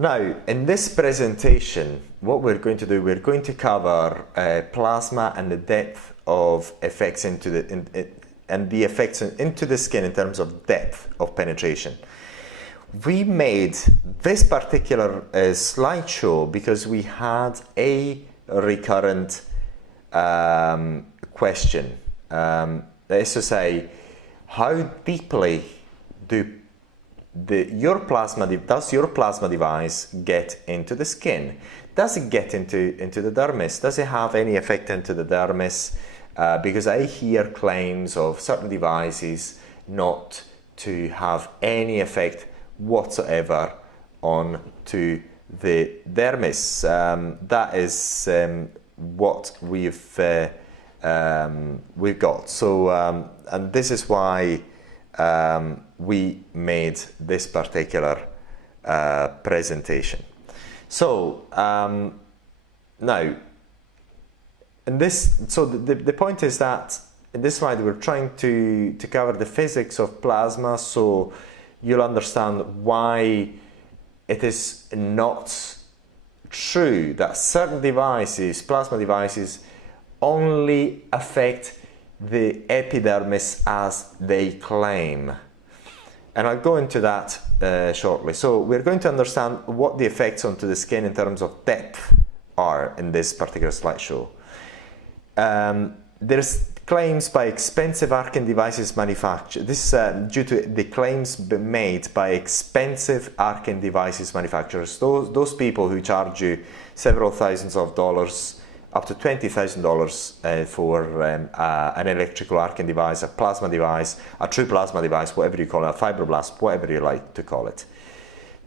Now, in this presentation, what we're going to do, we're going to cover plasma and the depth of effects into the effects into the skin in terms of depth of penetration. We made this particular slideshow because we had a recurrent question. That is to say, how deeply does your plasma device get into the skin? Does it get into the dermis? Does it have any effect into the dermis? Because I hear claims of certain devices not to have any effect whatsoever on to the dermis. That is what we've got. So and this is why we made this particular presentation. So now, the point is that in this slide we're trying to cover the physics of plasma, so you'll understand why it is not true that certain devices, plasma devices, only affect the epidermis as they claim. And I'll go into that shortly. So we're going to understand what the effects onto the skin in terms of depth are in this particular slideshow. There's claims by expensive arcing devices manufacturers. This is due to the claims made by expensive arcing devices manufacturers. Those people who charge you several thousands of dollars, up to $20,000 for an electrical arcing device, a plasma device, a true plasma device, whatever you call it, a fibroblast, whatever you like to call it.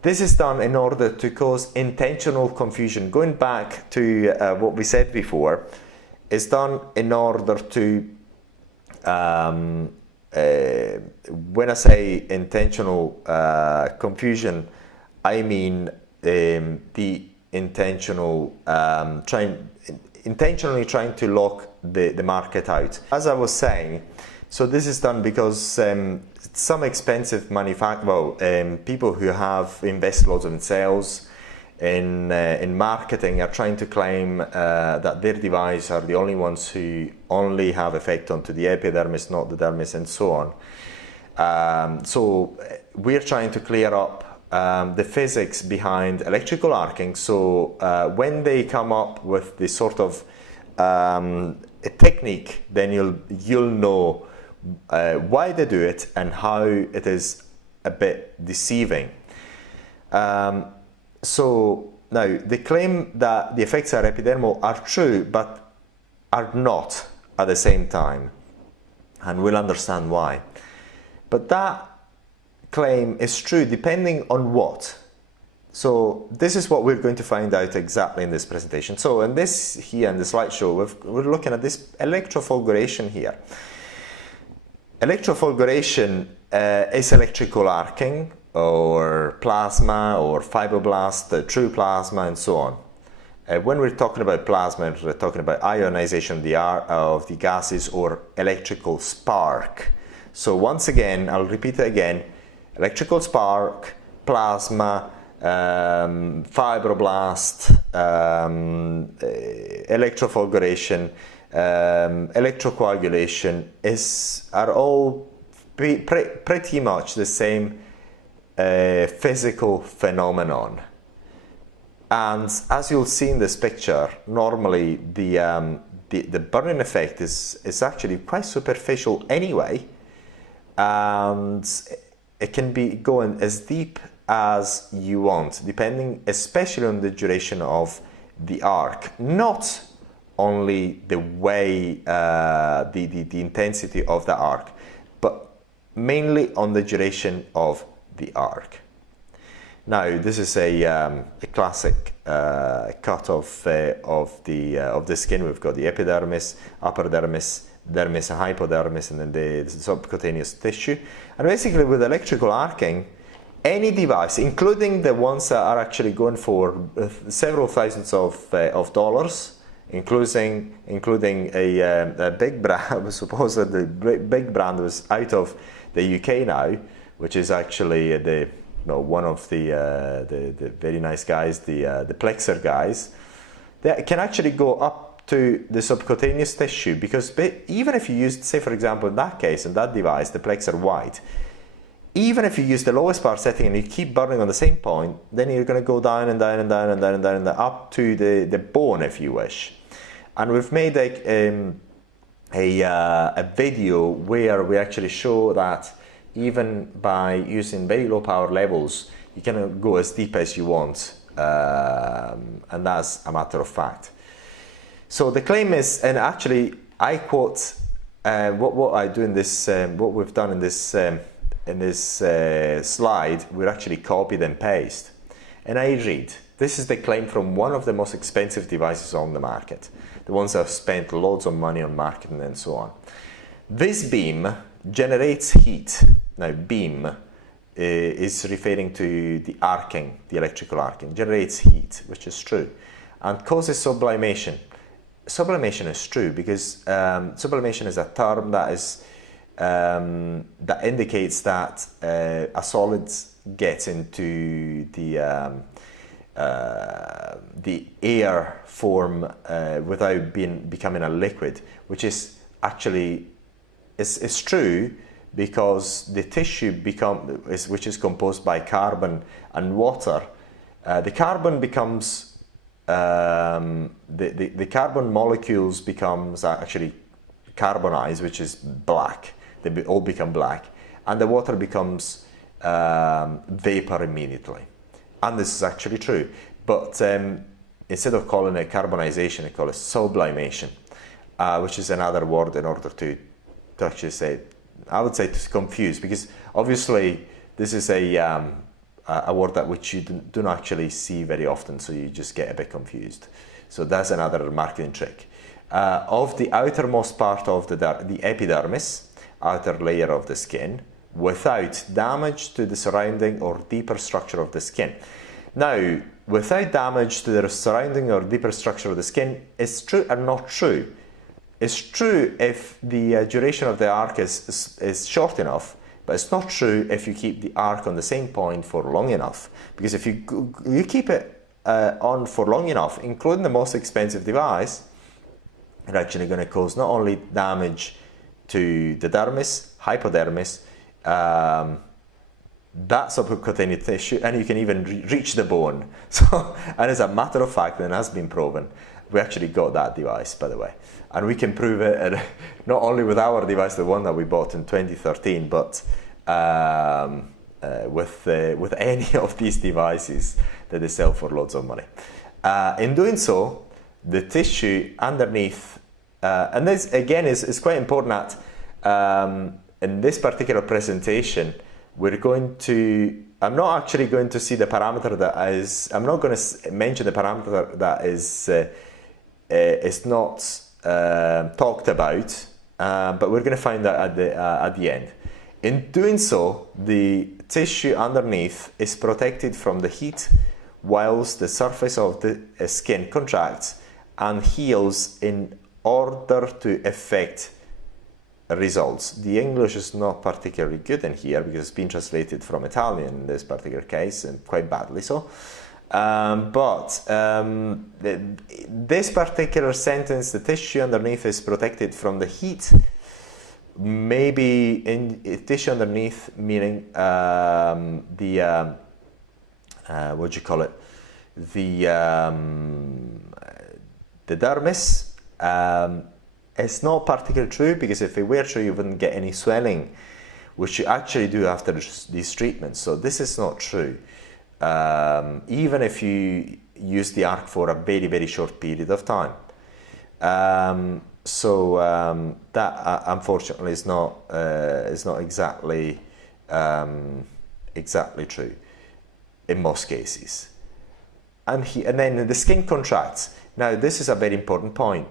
This is done in order to cause intentional confusion. Going back to what we said before, it's done in order to, when I say intentional confusion, I mean the intentional intentionally trying to lock the market out. As I was saying, so this is done because some expensive people who have invested loads in sales, in marketing, are trying to claim that their device are the only ones who only have effect onto the epidermis, not the dermis, and so on. So we're trying to clear up the physics behind electrical arcing. So when they come up with this sort of a technique, then you'll know why they do it and how it is a bit deceiving. So now they claim that the effects are epidermal are true, but are not at the same time, and we'll understand why. But that claim is true depending on what. So this is what we're going to find out exactly in this presentation. So in this here in the slideshow, we're looking at this electrofulguration here. Electrofulguration is electrical arcing, or plasma, or fibroblast, true plasma, and so on. When we're talking about plasma, we're talking about ionization of the gases, or electrical spark. So once again, I'll repeat it again: electrical spark, plasma, fibroblast, electrofulguration, electrocoagulation are all pretty much the same physical phenomenon. And as you'll see in this picture, normally the burning effect is actually quite superficial anyway, and it can be going as deep as you want, depending especially on the duration of the arc, not only the way the intensity of the arc, but mainly on the duration of the arc. Now this is a classic cut of the skin. We've got the epidermis, upper dermis, dermis and hypodermis, and then the subcutaneous tissue. And basically with electrical arcing, any device, including the ones that are actually going for several thousands of dollars, including a big brand, supposedly big brand was out of the UK now, which is actually the one of the very nice guys, the plexer guys, they can actually go up to the subcutaneous tissue, because even if you used, say for example in that case, in that device, the plexer white, even if you use the lowest power setting and you keep burning on the same point, then you're going to go down and down and down and down and down and down up to the bone, if you wish. And we've made a video where we actually show that even by using very low power levels, you can go as deep as you want, and that's a matter of fact. So the claim is, and actually I quote what I do in this, what we've done in this slide, we're actually copied and paste. And I read, this is the claim from one of the most expensive devices on the market, the ones that have spent loads of money on marketing and so on. This beam generates heat. Now beam is referring to the arcing, the electrical arcing, generates heat, which is true, and causes sublimation. Sublimation is true because sublimation is a term that is that indicates that a solid gets into the air form without becoming a liquid, which is actually is true, because the tissue which is composed by carbon and water, the carbon becomes the carbon molecules becomes actually carbonized, which is black. They all become black, and the water becomes vapor immediately. And this is actually true, but instead of calling it carbonization, they call it sublimation, which is another word in order to actually say, I would say, to confuse, because obviously this is a word that which you do not actually see very often, so you just get a bit confused. So that's another marketing trick. Of the outermost part of the epidermis, outer layer of the skin, without damage to the surrounding or deeper structure of the skin. Now, without damage to the surrounding or deeper structure of the skin is true and not true. It's true if the duration of the arc is short enough, but it's not true if you keep the arc on the same point for long enough. Because if you keep it on for long enough, including the most expensive device, it's actually going to cause not only damage to the dermis, hypodermis, that subcutaneous tissue, and you can even reach the bone. So, and as a matter of fact, and has been proven, we actually got that device, by the way, and we can prove it not only with our device, the one that we bought in 2013, but with any of these devices that they sell for loads of money. In doing so, the tissue underneath, and this again is quite important that in this particular presentation, we're going to, I'm not actually going to see the parameter that is, I'm not going to mention the parameter that is not talked about, but we're going to find that at the end. In doing so, the tissue underneath is protected from the heat, whilst the surface of the skin contracts and heals in order to affect results. The English is not particularly good in here because it's been translated from Italian in this particular case, and quite badly so. This particular sentence, the tissue underneath is protected from the heat, maybe in tissue underneath, meaning what do you call it? The dermis. It's not particularly true, because if it were true, you wouldn't get any swelling, which you actually do after these treatments. So this is not true. Even if you use the arc for a very, very short period of time. That unfortunately is not exactly true in most cases. And then the skin contracts. Now this is a very important point,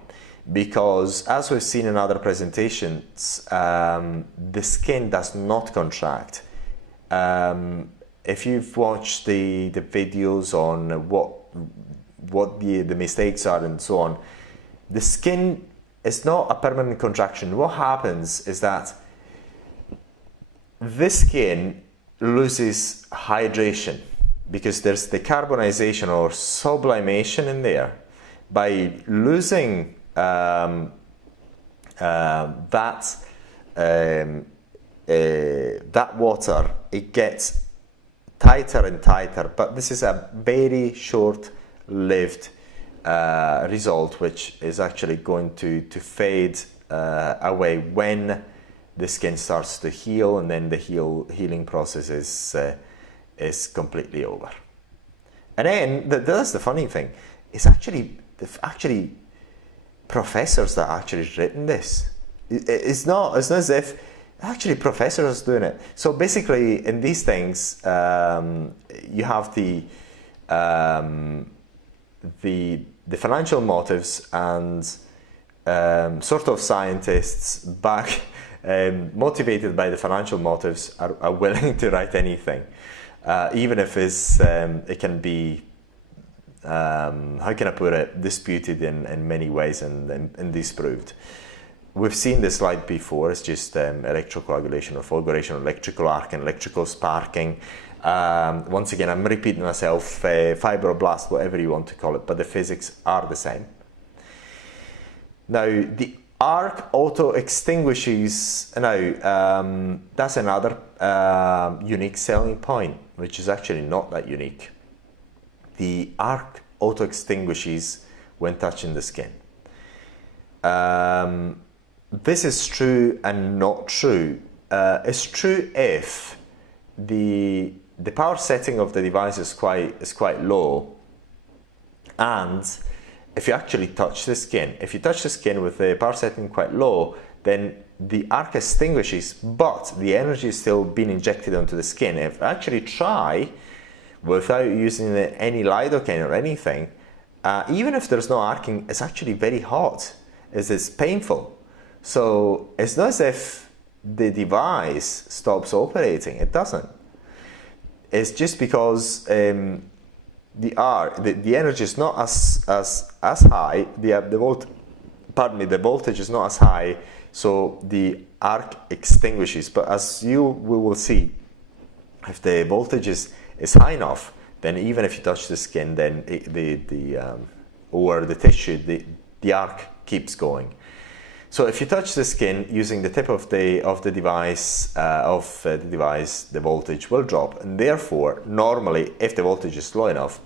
because as we've seen in other presentations, the skin does not contract. If you've watched the videos on what the mistakes are and so on, the skin is not a permanent contraction. What happens is that this skin loses hydration because there's decarbonization or sublimation in there. By losing that water, it gets tighter and tighter, but this is a very short-lived result, which is actually going to fade away when the skin starts to heal, and then the healing process is completely over. And then that's the funny thing. It's actually professors that actually written this. It's not as if actually professors doing it. So basically, in these things, you have the financial motives and sort of scientists back motivated by the financial motives are willing to write anything, even if it can be how can I put it, disputed in many ways and disproved. We've seen this slide before. It's just electrocoagulation or fulguration, electrical arc and electrical sparking. Once again, I'm repeating myself, fibroblast, whatever you want to call it, but the physics are the same. Now, the arc auto-extinguishes. Now, that's another unique selling point, which is actually not that unique. The arc auto-extinguishes when touching the skin. This is true and not true. It's true if the power setting of the device is quite low, and if you actually touch the skin. If you touch the skin with the power setting quite low, then the arc extinguishes, but the energy is still being injected onto the skin. If I actually try without using any lidocaine or anything, even if there's no arcing, it's actually very hot. It's painful. So it's not as if the device stops operating. It doesn't. It's just because the energy is not as high. The voltage is not as high, so the arc extinguishes. But as we will see, if the voltage is high enough, then even if you touch the skin, then or the tissue, the arc keeps going. So if you touch the skin using the tip of the device, the voltage will drop, and therefore, normally, if the voltage is low enough,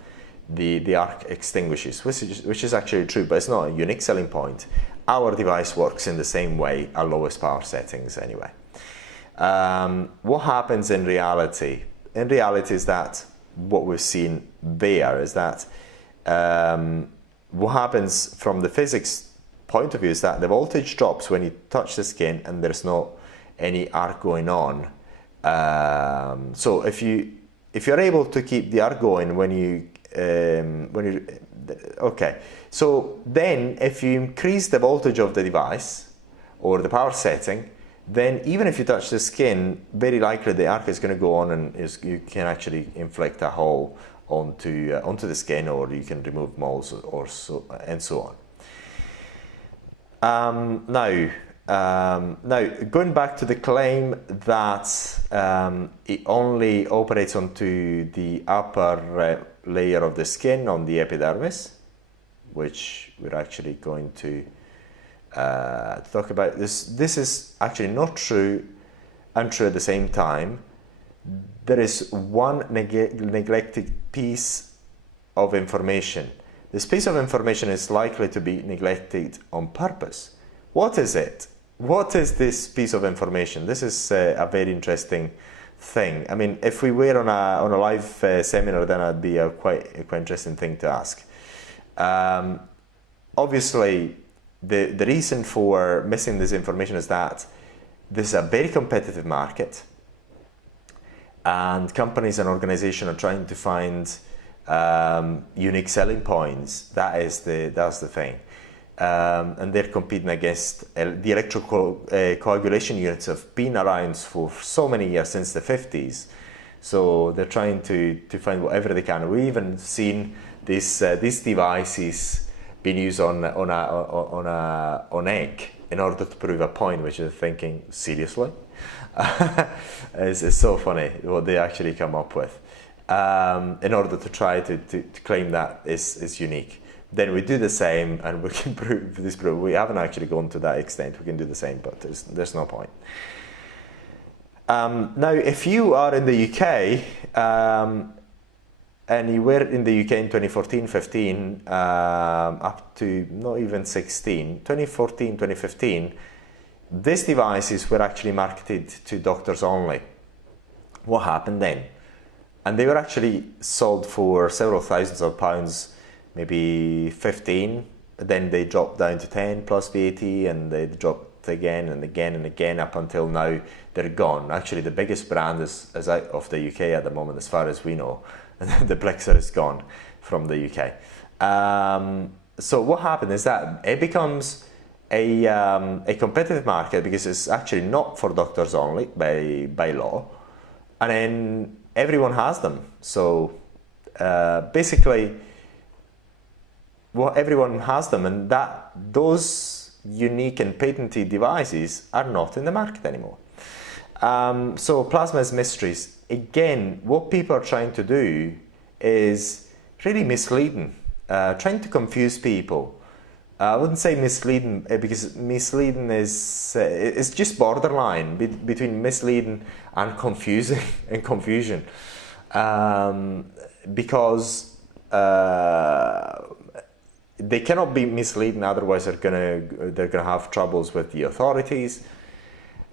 the arc extinguishes, which is actually true, but it's not a unique selling point. Our device works in the same way at lowest power settings anyway. What happens in reality? In reality is that what we've seen there is that what happens from the physics point of view is that the voltage drops when you touch the skin and there's not any arc going on. So if you're able to keep the arc going when you okay, so then if you increase the voltage of the device or the power setting, then even if you touch the skin, very likely the arc is going to go on, and you can actually inflict a hole onto the skin, or you can remove moles or so and so on. Now, going back to the claim that it only operates onto the upper layer of the skin, on the epidermis, which we're actually going to talk about. This is actually not true and true at the same time. There is one neglected piece of information. This piece of information is likely to be neglected on purpose. What is it? What is this piece of information? This is a very interesting thing. I mean, if we were on a live seminar, then it'd be a quite interesting thing to ask. Obviously, the reason for missing this information is that this is a very competitive market, and companies and organizations are trying to find unique selling points. That's the thing, and they're competing against the electrical coagulation units have been around for so many years, since the 50s. So they're trying to find whatever they can. We've even seen these devices being used on egg in order to prove a point, which is thinking seriously. It's so funny what they actually come up with in order to try to claim that is unique. Then we do the same, and we can prove this. We haven't actually gone to that extent. We can do the same, but there's no point. Now, if you are in the UK, and you were in the UK in 2014, 15, up to not even 16, 2014, 2015, these devices were actually marketed to doctors only. What happened then? And they were actually sold for several thousands of pounds, maybe 15, then they dropped down to 10 plus VAT, and they dropped again and again and again up until now they're gone. Actually, the biggest brand is out of the UK at the moment, as far as we know. The Blixer is gone from the UK. So what happened is that it becomes a competitive market because it's actually not for doctors only by law, and then everyone has them. So basically, everyone has them, and those unique and patented devices are not in the market anymore. So plasma is mysteries. Again, what people are trying to do is really misleading, trying to confuse people. I wouldn't say misleading, because misleading is it's just borderline between misleading and confusing and confusion, because they cannot be misleading, otherwise they're gonna have troubles with the authorities.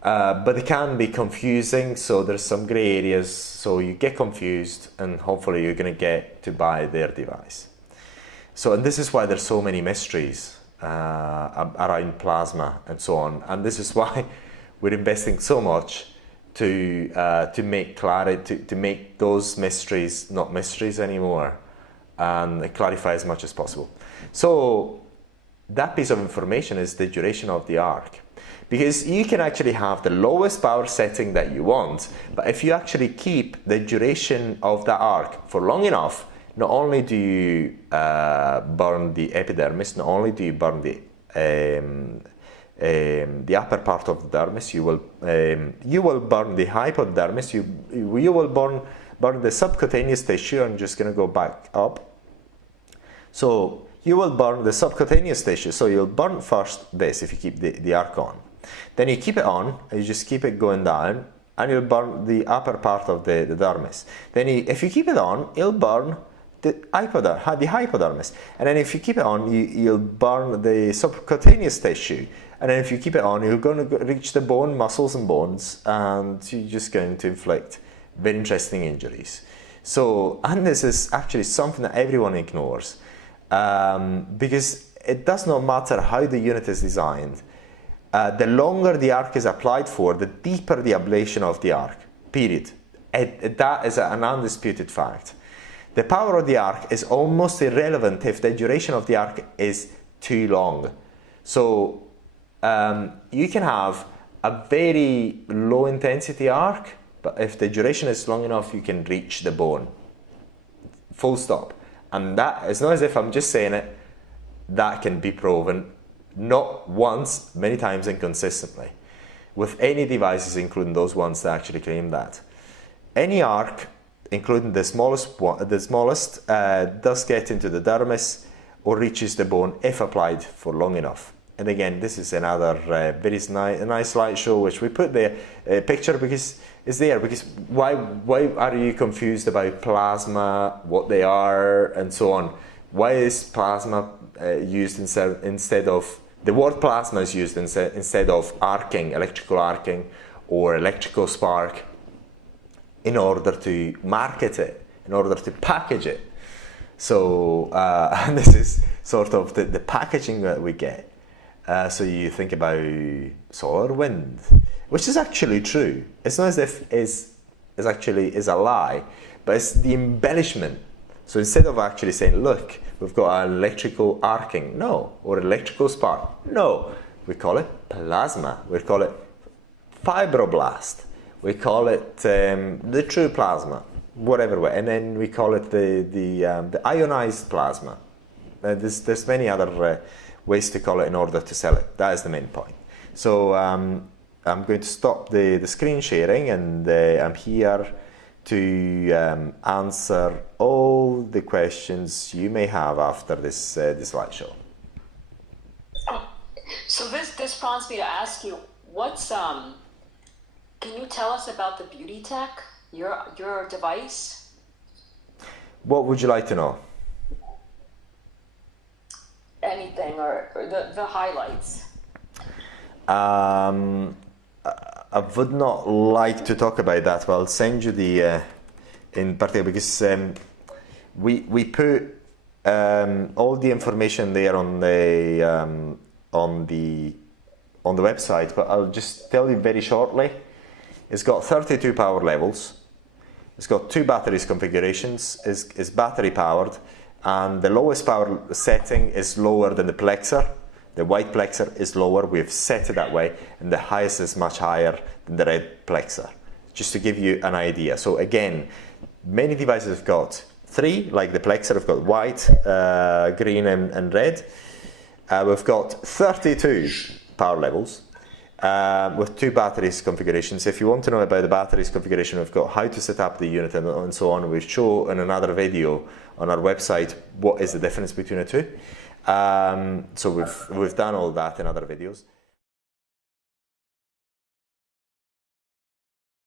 But they can be confusing, so there's some grey areas, so you get confused and hopefully you're going to get to buy their device. So, and this is why there's so many mysteries around plasma and so on, and this is why we're investing so much to make clarity, to make those mysteries not mysteries anymore, and clarify as much as possible. So that piece of information is the duration of the arc. Because you can actually have the lowest power setting that you want, but if you actually keep the duration of the arc for long enough, not only do you burn the epidermis, not only do you burn the upper part of the dermis, you will burn the hypodermis, you will burn the subcutaneous tissue. I'm just going to go back up. So you will burn the subcutaneous tissue, so you'll burn first this if you keep the arc on. Then you keep it on, and you just keep it going down, and you'll burn the upper part of the dermis. Then if you keep it on, you'll burn the hypodermis. And then if you keep it on, you'll burn the subcutaneous tissue. And then if you keep it on, you're going to reach the bone, muscles and bones, and you're just going to inflict very interesting injuries. So, and this is actually something that everyone ignores, because it does not matter how the unit is designed. The longer the arc is applied for, the deeper the ablation of the arc, period. That is an undisputed fact. The power of the arc is almost irrelevant if the duration of the arc is too long. So you can have a very low intensity arc, but if the duration is long enough, you can reach the bone. Full stop. And that is not as if I'm just saying it, that can be proven. Not once, many times, and consistently, with any devices, including those ones that actually claim that. Any arc, including the smallest, does get into the dermis or reaches the bone if applied for long enough. And again, this is another very nice slideshow which we put there, picture, because it's there. Because why are you confused about plasma, what they are, and so on? Why is plasma used instead of the word plasma is used instead of arcing, electrical arcing, or electrical spark, in order to market it, in order to package it. So and this is sort of the packaging that we get. So you think about solar wind, which is actually true. It's not as if it's actually a lie, but it's the embellishment. So instead of actually saying, look, we've got an electrical arcing, no, or electrical spark, no, we call it plasma, we call it fibroblast, we call it the true plasma, whatever way, and then we call it the ionized plasma. There's many other ways to call it in order to sell it. That is the main point. So I'm going to stop the screen sharing, and I'm here to answer all the questions you may have after this slideshow. So this prompts me to ask you, can you tell us about the beauty tech, your device? What would you like to know? Anything, or the highlights. I would not like to talk about that, but I'll send you the in particular, because we put all the information there on the website, but I'll just tell you very shortly. It's got 32 power levels. It's got 2 batteries configurations. It's battery powered, and the lowest power setting is lower than the plexer. The white plexer is lower. We've set it that way, and the highest is much higher than the red plexer. Just to give you an idea. So again, many devices have got 3, like the plexer. Have got white, green, and red. We've got 32 power levels. With 2 batteries configurations. If you want to know about the batteries configuration, we've got how to set up the unit and so on. We show in another video on our website what is the difference between the two. So we've done all that in other videos.